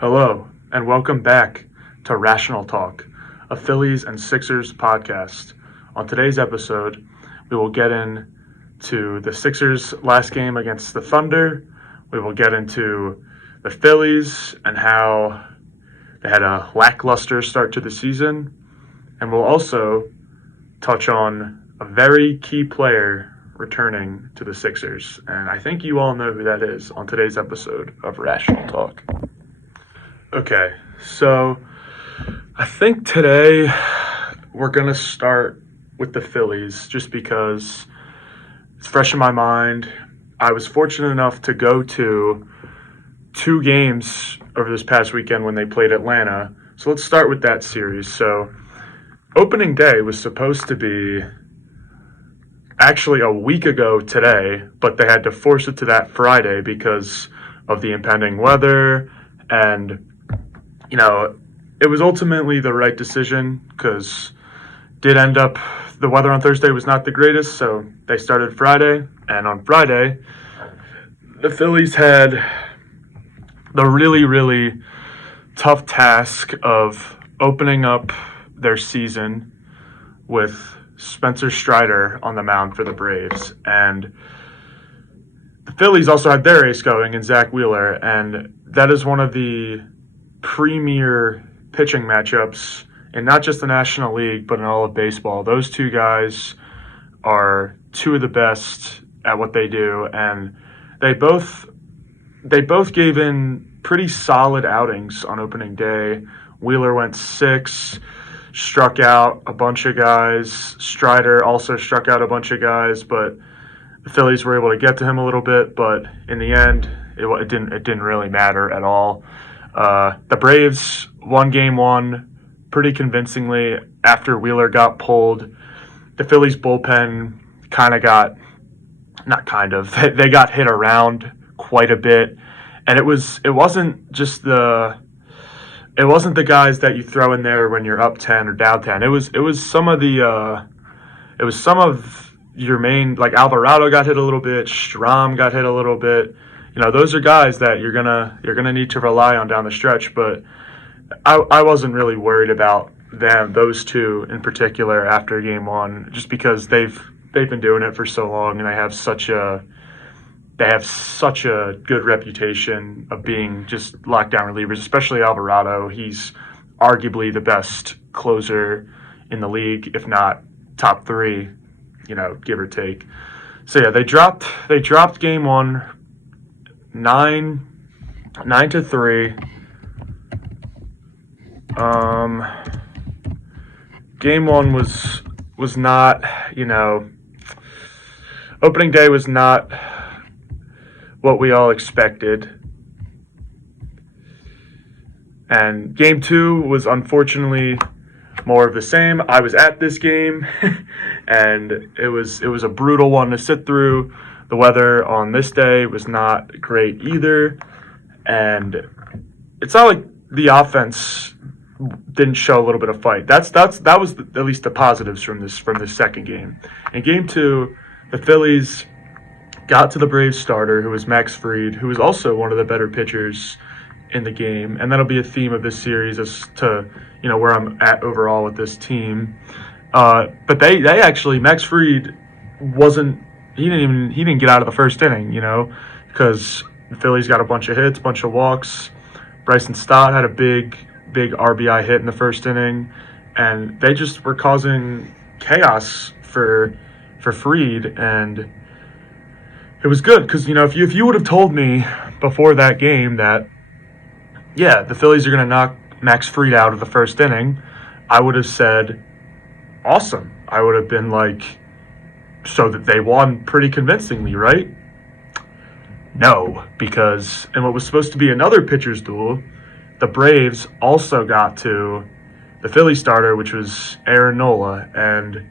Hello, and welcome back to Rational Talk, a Phillies and Sixers podcast. On today's episode, we will get into the Sixers' last game against the Thunder. We will get into the Phillies and how they had a lackluster start to the season. And we'll also touch on a very key player returning to the Sixers. And I think you all know who that is on today's episode of Rational Talk. Okay, so I think today we're going to start with the Phillies just because it's fresh in my mind. I was fortunate enough to go to 2 games over this past weekend when they played Atlanta. So let's start with that series. So opening day was supposed to be actually a week ago today, but they had to force it to that Friday because of the impending weather. And it was ultimately the right decision because the weather on Thursday was not the greatest, so they started Friday. And on Friday, the Phillies had the really, really tough task of opening up their season with Spencer Strider on the mound for the Braves. And the Phillies also had their ace going in Zach Wheeler, and that is one of the premier pitching matchups in not just the National League, but in all of baseball. Those two guys are two of the best at what they do, and they both gave in pretty solid outings on opening day. Wheeler went 6, struck out a bunch of guys. Strider also struck out a bunch of guys, but the Phillies were able to get to him a little bit, but in the end, it didn't really matter at all. The Braves won Game 1 pretty convincingly after Wheeler got pulled. The Phillies bullpen they got hit around quite a bit, and it wasn't the guys that you throw in there when you're up 10 or down 10. It was some of your main, like Alvarado got hit a little bit, Strahm got hit a little bit. Those are guys that you're gonna need to rely on down the stretch, but I wasn't really worried about those two in particular after Game 1, just because they've been doing it for so long, and they have such a good reputation of being just lockdown relievers, especially Alvarado. He's arguably the best closer in the league, if not top 3, give or take. So yeah, they dropped Game 1. 9-3. Game 1 was not, opening day was not what we all expected. And Game 2 was unfortunately more of the same. I was at this game, and it was a brutal one to sit through. The weather on this day was not great either, and it's not like the offense didn't show a little bit of fight. That was at least the positives from this second game. In Game 2, the Phillies got to the Braves starter, who was Max Fried, who was also one of the better pitchers in the game, and that'll be a theme of this series as to where I'm at overall with this team. But they actually, Max Fried wasn't. He didn't get out of the first inning, because the Phillies got a bunch of hits, bunch of walks. Bryson Stott had a big RBI hit in the first inning, and they just were causing chaos for Fried, and it was good because if you would have told me before that game that the Phillies are going to knock Max Fried out of the first inning, I would have said awesome. I would have been like, so that they won pretty convincingly, right? No, because in what was supposed to be another pitcher's duel, the Braves also got to the Philly starter, which was Aaron Nola, and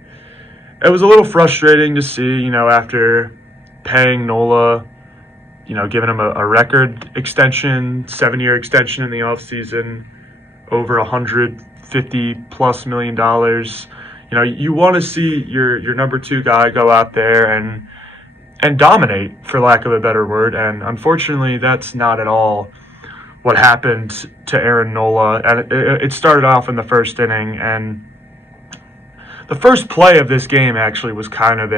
it was a little frustrating to see, after paying Nola, giving him a record extension, 7-year extension in the offseason, over $150+ million. You want to see your number 2 guy go out there and dominate, for lack of a better word. And unfortunately, that's not at all what happened to Aaron Nola. And it started off in the first inning, and the first play of this game actually was kind of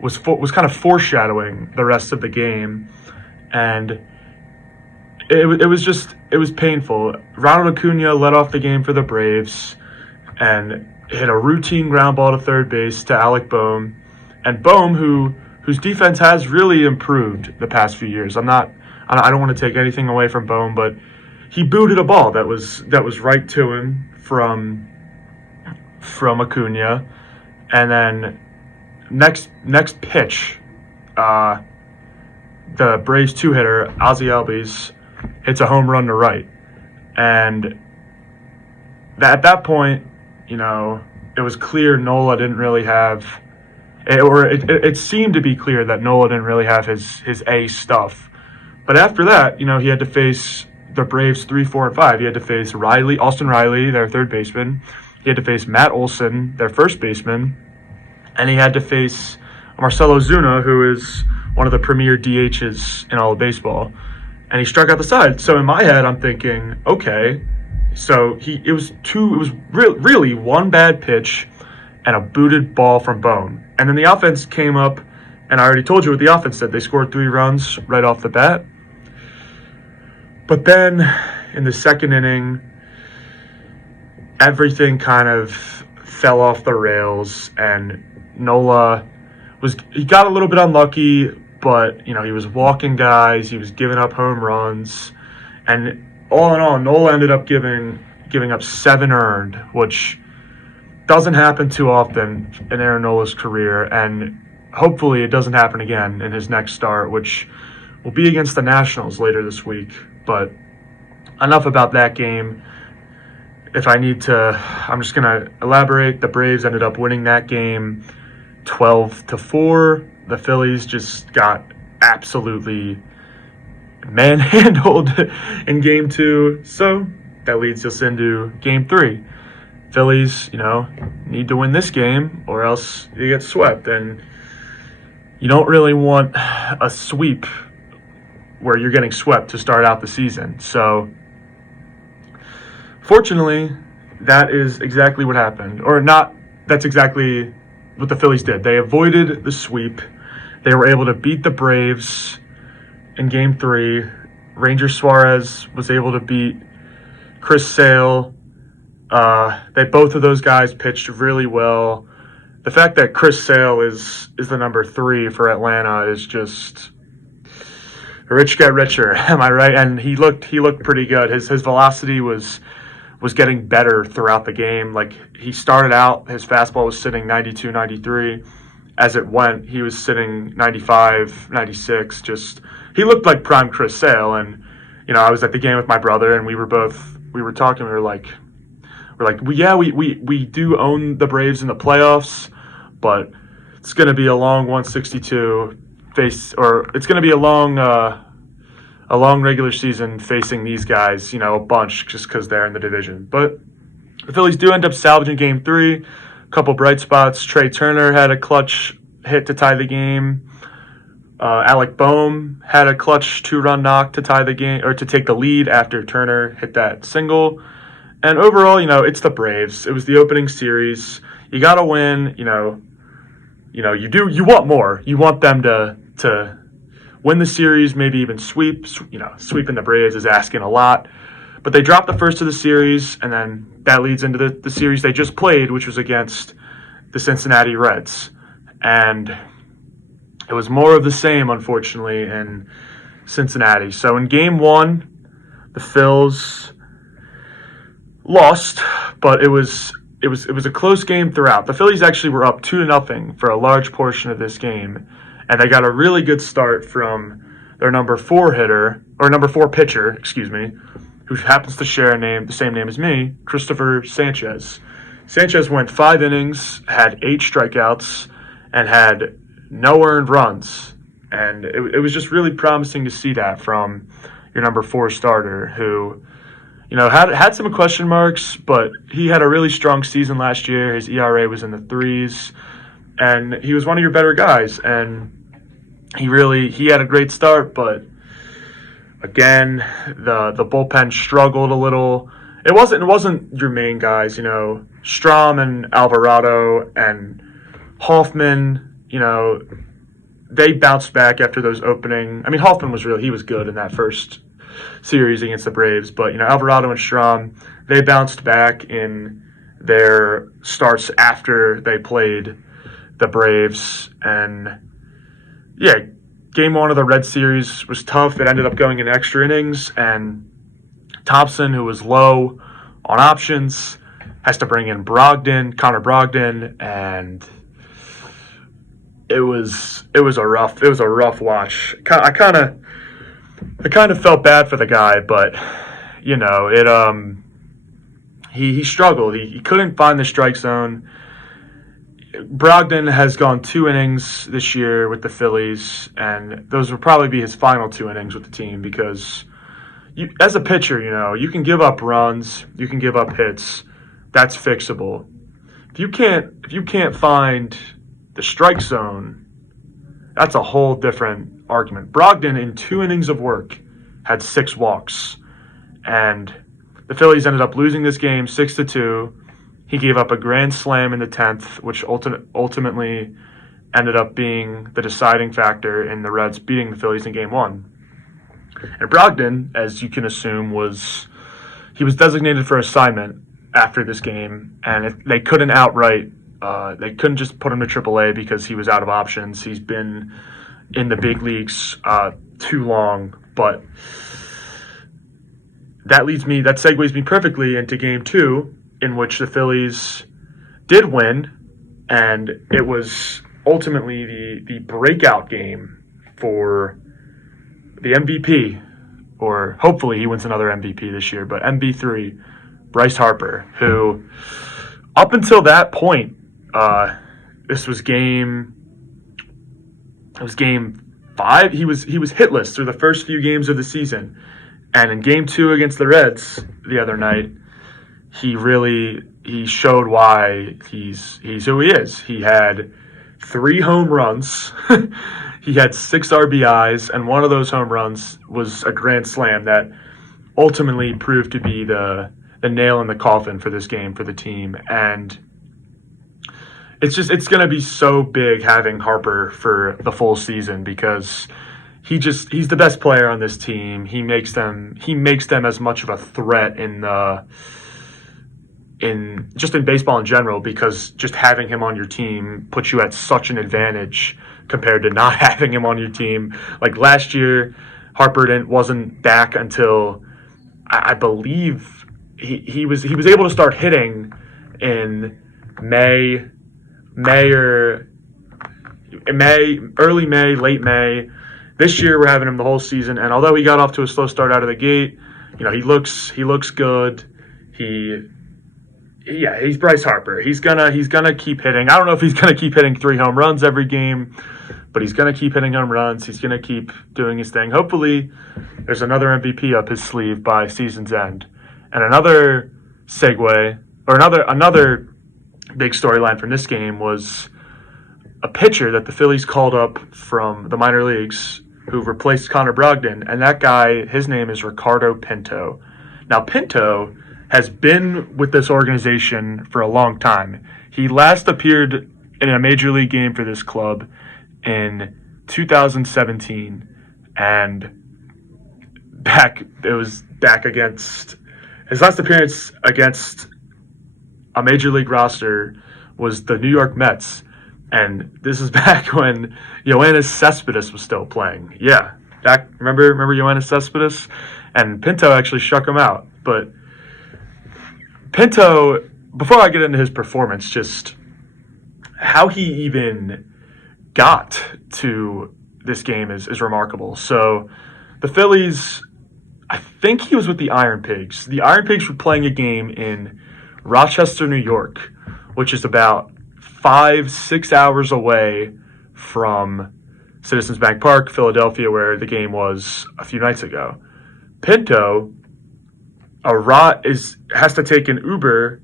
was kind of foreshadowing the rest of the game, and it was painful. Ronald Acuna led off the game for the Braves and hit a routine ground ball to third base to Alec Bohm, and Bohm, whose defense has really improved the past few years. I don't want to take anything away from Bohm, but he booted a ball that was right to him from Acuna, and then next pitch, the Braves two-hitter Ozzie Albies hits a home run to right, and at that point, it was clear Nola didn't really have, it seemed to be clear that Nola didn't really have his A stuff. But after that, he had to face the Braves 3, 4, and 5. He had to face Austin Riley, their third baseman. He had to face Matt Olson, their first baseman. And he had to face Marcell Ozuna, who is one of the premier DHs in all of baseball. And he struck out the side. So in my head, I'm thinking, okay, so it was really one bad pitch and a booted ball from Bohm. And then the offense came up, and I already told you what the offense did. They scored 3 runs right off the bat. But then in the second inning, everything kind of fell off the rails, and Nola he got a little bit unlucky, but he was walking guys, he was giving up home runs, and all in all, Nola ended up giving up 7 earned, which doesn't happen too often in Aaron Nola's career, and hopefully it doesn't happen again in his next start, which will be against the Nationals later this week. But enough about that game. If I need to, I'm just going to elaborate. The Braves ended up winning that game 12-4. The Phillies just got absolutely manhandled in Game 2. So that leads us into Game 3. Phillies, need to win this game or else you get swept. And you don't really want a sweep where you're getting swept to start out the season. So fortunately, that is exactly what happened. Or not, that's exactly what the Phillies did. They avoided the sweep. They were able to beat the Braves in Game 3. Ranger Suarez was able to beat Chris Sale. Both of those guys pitched really well. The fact that Chris Sale is the number 3 for Atlanta is just rich get richer. Am I right? And he looked pretty good. His velocity was getting better throughout the game. Like, he started out, his fastball was sitting 92, 93. As it went, he was sitting 95, 96. He looked like prime Chris Sale. And I was at the game with my brother, and we were talking. We were like, we do own the Braves in the playoffs, but it's going to be a long 162 it's going to be a long regular season facing these guys, a bunch, just because they're in the division. But the Phillies do end up salvaging Game 3. A couple bright spots. Trey Turner had a clutch hit to tie the game. Alec Bohm had a clutch 2-run knock to tie the game, or to take the lead after Turner hit that single. And overall, it's the Braves. It was the opening series. You got to win. You want more. You want them to win the series, maybe even sweep. Sweeping the Braves is asking a lot. But they dropped the first of the series, and then that leads into the series they just played, which was against the Cincinnati Reds. And it was more of the same, unfortunately, in Cincinnati. So in Game 1, the Phils lost, but it was a close game throughout. The Phillies actually were up 2-0 for a large portion of this game, and they got a really good start from their number 4 pitcher, who happens to share the same name as me, Christopher Sanchez. Sanchez went 5 innings, had 8 strikeouts, and had no earned runs. And it was just really promising to see that from your number 4 starter, who had some question marks, but he had a really strong season last year. His ERA was in the 3s, and he was one of your better guys. And he had a great start, but Again, the bullpen struggled a little. It wasn't your main guys, Strom and Alvarado and Hoffman, they bounced back after those opening. I mean, Hoffman he was good in that first series against the Braves, but Alvarado and Strom, they bounced back in their starts after they played the Braves. And yeah, game one of the Red Series was tough. It ended up going in extra innings, and Thompson, who was low on options, has to bring in Connor Brogdon, and it was a rough watch. I kind of felt bad for the guy, but he struggled. He couldn't find the strike zone. Brogdon has gone 2 innings this year with the Phillies, and those will probably be his final 2 innings with the team because as a pitcher, you can give up runs, you can give up hits. That's fixable. If you can't find the strike zone, that's a whole different argument. Brogdon, in 2 innings of work, had 6 walks, and the Phillies ended up losing this game 6-2. He gave up a grand slam in the 10th, which ultimately ended up being the deciding factor in the Reds beating the Phillies in Game 1. And Brogdon, as you can assume, was designated for assignment after this game, and they couldn't outright. They couldn't just put him to AAA because he was out of options. He's been in the big leagues too long, but that segues me perfectly into Game 2, in which the Phillies did win, and it was ultimately the breakout game for the MVP, or hopefully he wins another MVP this year, but MB3, Bryce Harper, who up until that point, this was game 5. He was hitless through the first few games of the season, and in Game 2 against the Reds the other night, he showed why he's who he is. He had 3 home runs. He had 6 RBIs, and one of those home runs was a grand slam that ultimately proved to be the nail in the coffin for this game for the team. And it's going to be so big having Harper for the full season because he's the best player on this team. He makes them as much of a threat in baseball in general, because just having him on your team puts you at such an advantage compared to not having him on your team. Like last year, Harper wasn't back until I believe he was able to start hitting in early May, late May. This year we're having him the whole season, and although he got off to a slow start out of the gate, he looks good. He's Bryce Harper. He's gonna keep hitting. I don't know if he's gonna keep hitting 3 home runs every game, but he's gonna keep hitting home runs. He's gonna keep doing his thing. Hopefully, there's another MVP up his sleeve by season's end. And another segue, or another big storyline from this game was a pitcher that the Phillies called up from the minor leagues who replaced Connor Brogdon, and that guy, his name is Ricardo Pinto. Now, Pinto has been with this organization for a long time. He last appeared in a major league game for this club in 2017, and his last appearance against a major league roster was the New York Mets, and this is back when Yoenis Cespedes was still playing. Yeah, remember Yoenis Cespedes? And Pinto actually struck him out, but Pinto, before I get into his performance, just how he even got to this game is remarkable. So the Phillies, I think he was with the Iron Pigs. The Iron Pigs were playing a game in Rochester, New York, which is about 5-6 hours away from Citizens Bank Park, Philadelphia, where the game was a few nights ago. Pinto has to take an Uber,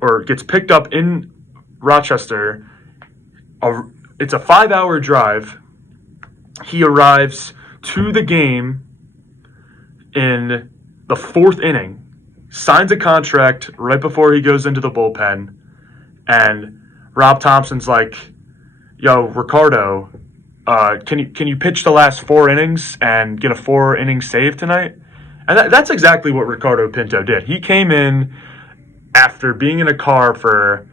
or gets picked up in Rochester. It's a 5-hour drive. He arrives to the game in the fourth inning, signs a contract right before he goes into the bullpen, and Rob Thompson's like, "Yo, Ricardo, can you pitch the last 4 innings and get a 4-inning save tonight?" And that's exactly what Ricardo Pinto did. He came in after being in a car for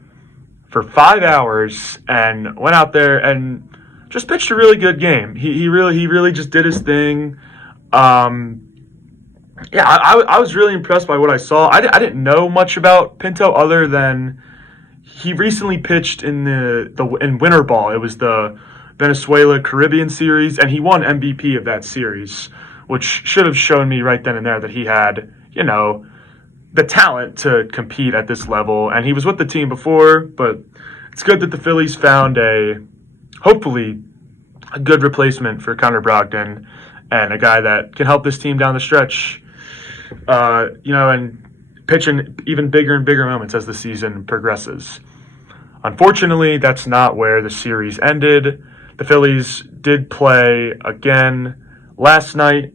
5 hours and went out there and just pitched a really good game. He really just did his thing. Yeah, I was really impressed by what I saw. I didn't know much about Pinto other than he recently pitched in in Winter Ball. It was the Venezuela Caribbean Series, and he won MVP of that series, which should have shown me right then and there that he had, the talent to compete at this level. And he was with the team before, but it's good that the Phillies found hopefully a good replacement for Connor Brogdon and a guy that can help this team down the stretch, and pitch in even bigger and bigger moments as the season progresses. Unfortunately, that's not where the series ended. The Phillies did play again last night,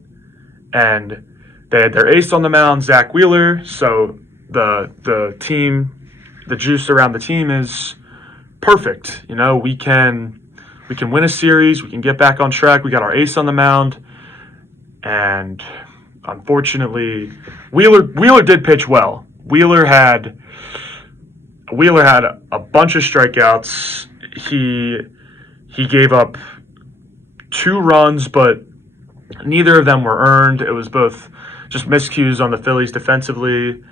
and they had their ace on the mound, Zach Wheeler. So the team, the juice around the team is perfect. We can win a series. We can get back on track. We got our ace on the mound, and unfortunately, Wheeler did pitch well. Wheeler had a bunch of strikeouts. He gave up 2 runs, but neither of them were earned. It was both just miscues on the Phillies defensively.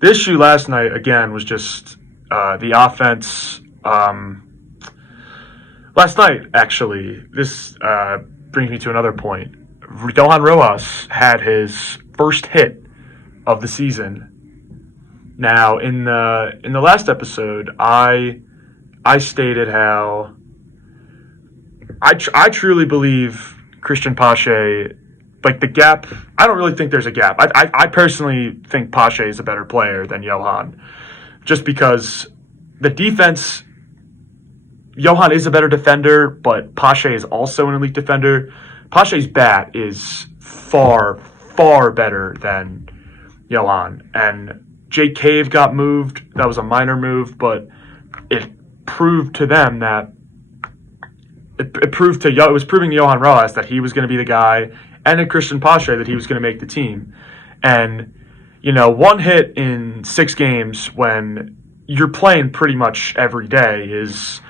The issue last night, again, was just the offense. Last night, actually, this brings me to another point. Johan Rojas had his first hit of the season. Now, in the last episode, I stated how I truly believe Christian Pache, like the gap, I don't really think there's a gap. I personally think Pache is a better player than Johan, just because the defense, Johan is a better defender, but Pache is also an elite defender. Pache's bat is far, far better than Johan. And Jake Cave got moved. That was a minor move, but it proved to them that it was proving to Johan Rojas that he was going to be the guy, and to Christian Pache that he was going to make the team. And, 1 hit in 6 games when you're playing pretty much every day is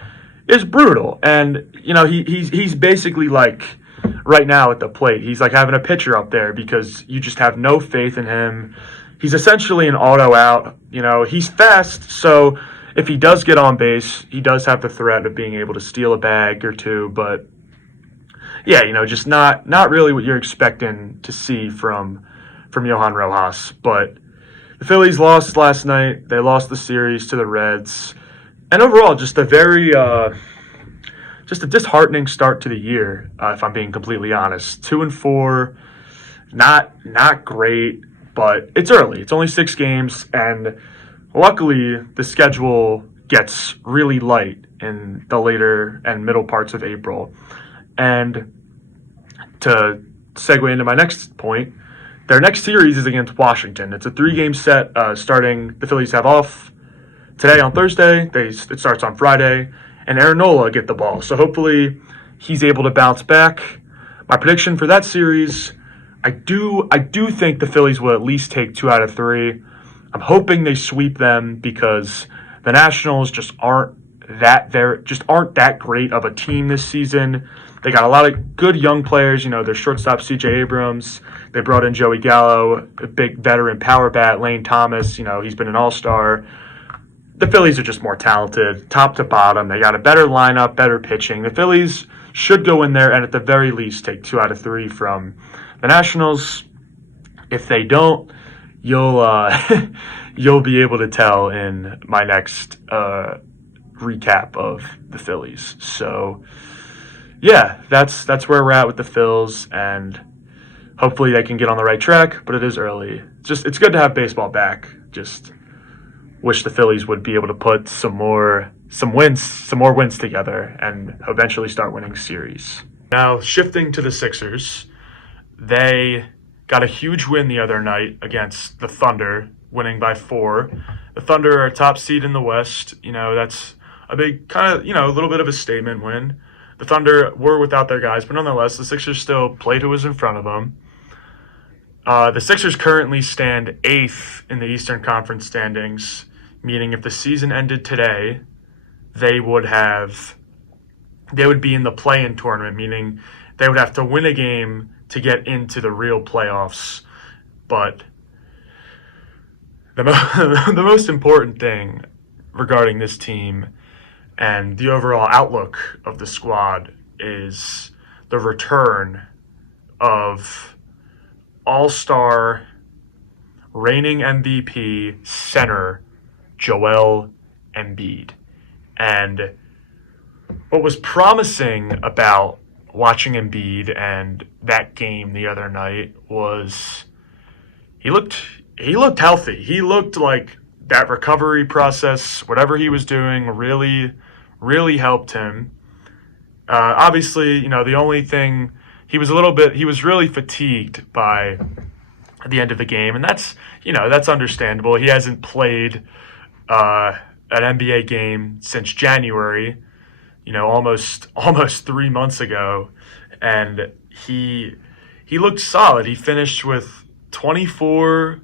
brutal. And, he's basically like, right now at the plate, he's like having a pitcher up there because you just have no faith in him. He's essentially an auto out. He's fast, so if he does get on base, he does have the threat of being able to steal a bag or two. But yeah, just not really what you're expecting to see from Johan Rojas. But the Phillies lost last night. They lost the series to the Reds, and overall, just a very just a disheartening start to the year, if I'm being completely honest. 2-4, not great, but it's early. It's only 6 games, and luckily the schedule gets really light in the later and middle parts of April. And to segue into my next point, their next series is against Washington. It's a 3-game set starting. The Phillies have off today on Thursday. It starts on Friday. And Aaron Nola get the ball. So hopefully he's able to bounce back. My prediction for that series, I do think the Phillies will at least take 2 out of 3. I'm hoping they sweep them because the Nationals just aren't that great of a team this season. They got a lot of good young players. Their shortstop C.J. Abrams. They brought in Joey Gallo, a big veteran power bat. Lane Thomas, he's been an all-star. The Phillies are just more talented, top to bottom. They got a better lineup, better pitching. The Phillies should go in there and at the very least take 2 out of 3 from the Nationals. If they don't, you'll be able to tell in my next recap of the Phillies. So yeah, that's where we're at with the Phils, and hopefully they can get on the right track. But it is early. It's good to have baseball back. Just wish the Phillies would be able to put some more wins together and eventually start winning series. Now, shifting to the Sixers, they got a huge win the other night against the Thunder, winning by 4. The Thunder are top seed in the West. That's a big kind of, a little bit of a statement win. The Thunder were without their guys, but nonetheless, the Sixers still played who was in front of them. The Sixers currently stand 8th in the Eastern Conference standings, meaning if the season ended today, they would be in the play-in tournament, meaning they would have to win a game to get into the real playoffs. But the most important thing regarding this team and the overall outlook of the squad is the return of all-star reigning MVP center Joel Embiid. And what was promising about watching Embiid and that game the other night was he looked healthy. He looked like that recovery process, whatever he was doing, really, really helped him. Obviously, the only thing, he was really fatigued by the end of the game, and that's understandable. He hasn't played an NBA game since January, almost 3 months ago, and he looked solid. He finished with 24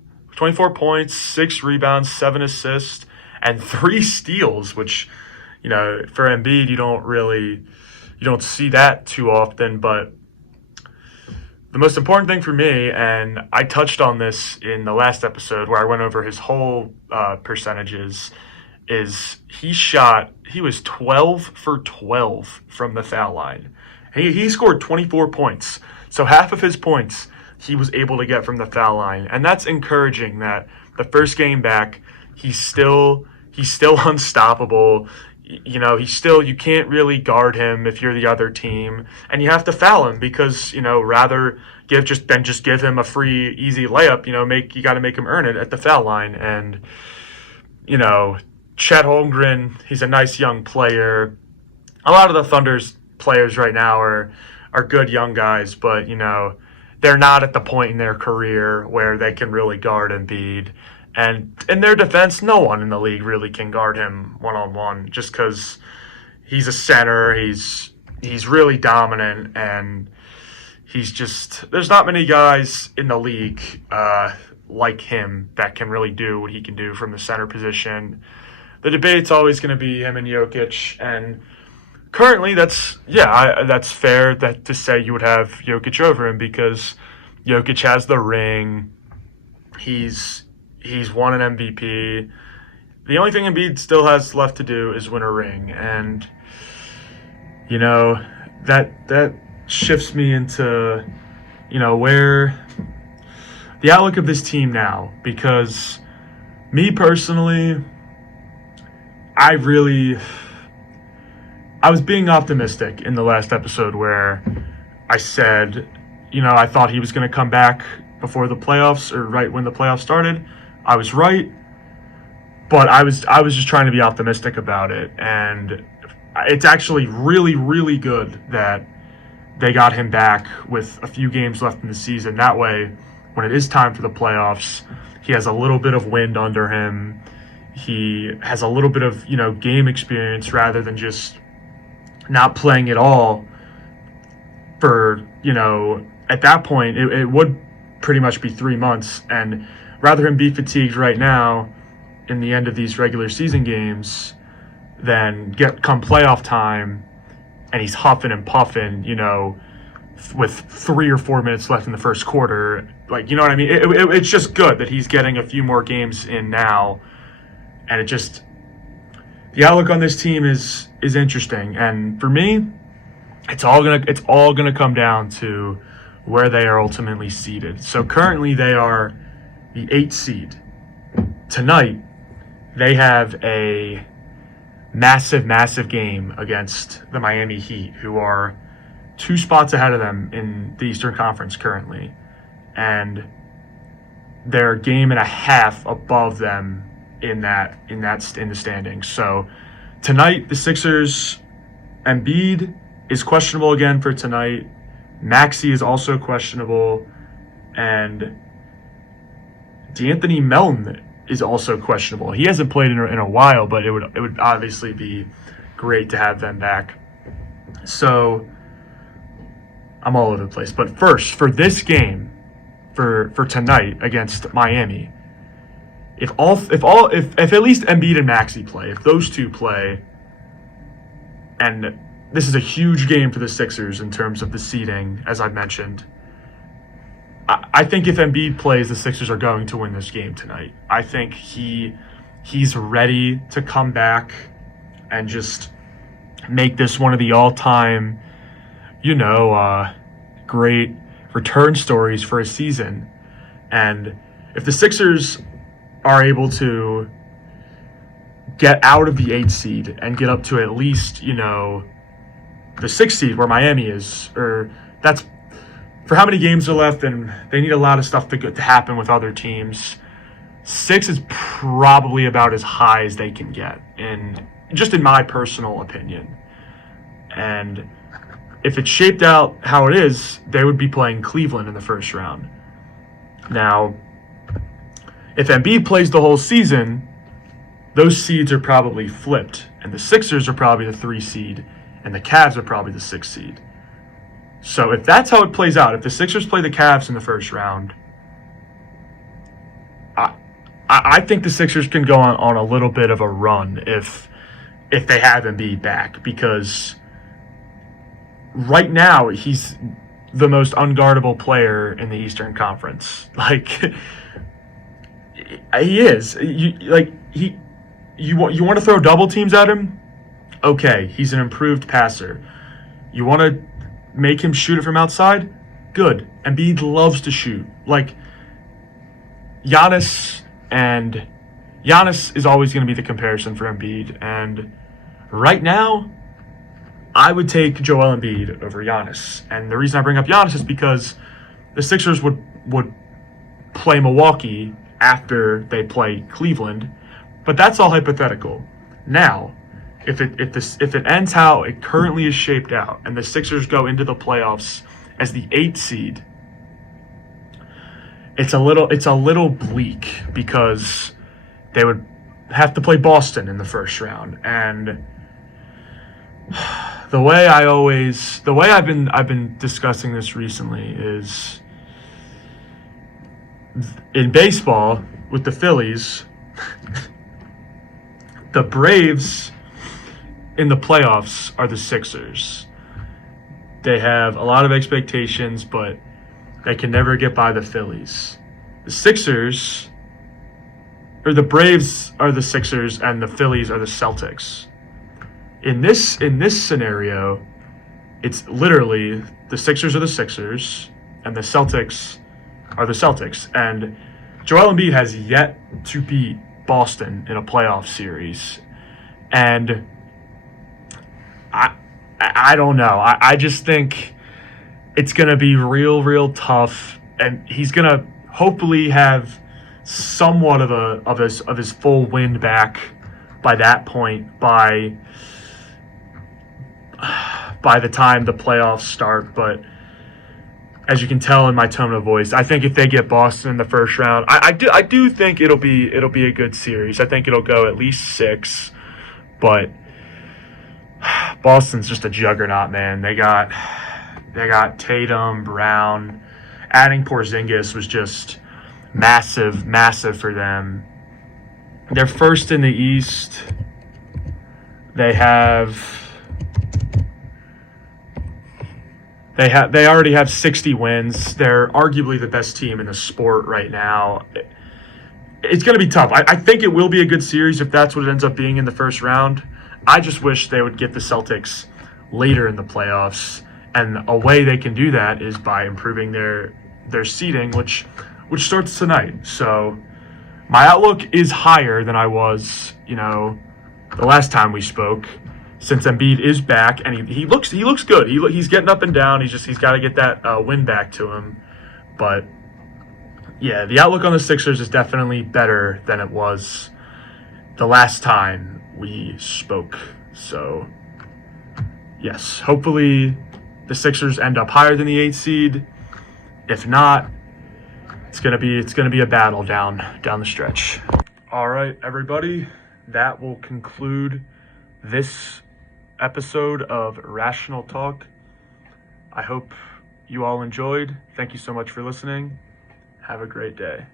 points, 6 rebounds, 7 assists, and 3 steals, which, for Embiid, you don't see that too often. But the most important thing for me, and I touched on this in the last episode where I went over his whole percentages, is he was 12 for 12 from the foul line. He scored 24 points. So half of his points he was able to get from the foul line. And that's encouraging that the first game back, he's still unstoppable. You can't really guard him if you're the other team. And you have to foul him because, rather than just give him a free, easy layup, you got to make him earn it at the foul line. And, Chet Holmgren, he's a nice young player. A lot of the Thunder's players right now are good young guys, but, they're not at the point in their career where they can really guard Embiid. And in their defense, no one in the league really can guard him one-on-one just because he's a center. He's really dominant, and there's not many guys in the league like him that can really do what he can do from the center position. The debate's always going to be him and Jokic, and currently that's fair to say you would have Jokic over him because Jokic has the ring. He's won an MVP. The only thing Embiid still has left to do is win a ring, and that shifts me into where the outlook of this team now, because me personally, I was being optimistic in the last episode where I said, I thought he was going to come back before the playoffs or right when the playoffs started. I was right, but I was just trying to be optimistic about it. And it's actually really, really good that they got him back with a few games left in the season. That way, when it is time for the playoffs, he has a little bit of wind under him. He has a little bit of, game experience rather than just not playing at all for, at that point, it would pretty much be 3 months. And rather him be fatigued right now in the end of these regular season games than come playoff time and he's huffing and puffing, with 3 or 4 minutes left in the first quarter. Like, you know what I mean? It's just good that he's getting a few more games in now. And the outlook on this team is interesting. And for me, it's all gonna come down to where they are ultimately seeded. So currently they are the 8th seed. Tonight, they have a massive, massive game against the Miami Heat, who are 2 spots ahead of them in the Eastern Conference currently. And they're a game and a half above them in the standings. So tonight, the Sixers, Embiid is questionable again for tonight. Maxey is also questionable. And D'Anthony Melton is also questionable. He hasn't played in a while, but it would obviously be great to have them back. So I'm all over the place. But first, for this game, for tonight against Miami, if at least Embiid and Maxey play, if those two play, and this is a huge game for the Sixers in terms of the seeding, as I've mentioned. I think if Embiid plays, the Sixers are going to win this game tonight. I think he's ready to come back and just make this one of the all-time, great return stories for a season. And if the Sixers are able to get out of the 8th seed and get up to at least, the 6th seed where Miami is, or that's for how many games are left, and they need a lot of stuff to happen with other teams. 6 is probably about as high as they can get, just in my personal opinion. And if it's shaped out how it is, they would be playing Cleveland in the first round. Now, if Embiid plays the whole season, those seeds are probably flipped, and the Sixers are probably the 3 seed, and the Cavs are probably the 6 seed. So if that's how it plays out, if the Sixers play the Cavs in the first round, I think the Sixers can go on a little bit of a run if they have Embiid back, because right now he's the most unguardable player in the Eastern Conference. Like, he is. You want to throw double teams at him? Okay, he's an improved passer. You want to make him shoot it from outside? Good. Embiid loves to shoot. Like, Giannis is always going to be the comparison for Embiid. And right now, I would take Joel Embiid over Giannis. And the reason I bring up Giannis is because the Sixers would play Milwaukee after they play Cleveland. But that's all hypothetical. Now, if it ends how it currently is shaped out, and the Sixers go into the playoffs as the 8th seed, it's a little bleak, because they would have to play Boston in the first round. And the way I've been discussing this recently is, in baseball with the Phillies, the Braves in the playoffs are the Sixers. They have a lot of expectations, but they can never get by the Phillies. The Braves are the Sixers, and the Phillies are the Celtics. In this scenario, it's literally the Sixers are the Sixers, and the Celtics are the Celtics. And Joel Embiid has yet to beat Boston in a playoff series. And I don't know. I just think it's going to be real tough, and he's going to hopefully have somewhat of his full wind back by that point, by the time the playoffs start. But as you can tell in my tone of voice, I think if they get Boston in the first round, I do think it'll be a good series. I think it'll go at least 6, but Boston's just a juggernaut, man. They got Tatum, Brown. Adding Porzingis was just massive for them. They're first in the East. They already have 60 wins. They're arguably the best team in the sport right now. It's going to be tough. I think it will be a good series if that's what it ends up being in the first round. I just wish they would get the Celtics later in the playoffs, and a way they can do that is by improving their seeding, which starts tonight. So my outlook is higher than I was, the last time we spoke, since Embiid is back, and he looks good. He's getting up and down. He's got to get that win back to him. But yeah, the outlook on the Sixers is definitely better than it was the last time we spoke. So yes, hopefully the Sixers end up higher than the 8th seed. If not, it's gonna be a battle down the stretch. All right, everybody, that will conclude this episode of Rational Talk. I hope you all enjoyed. Thank you so much for listening. Have a great day.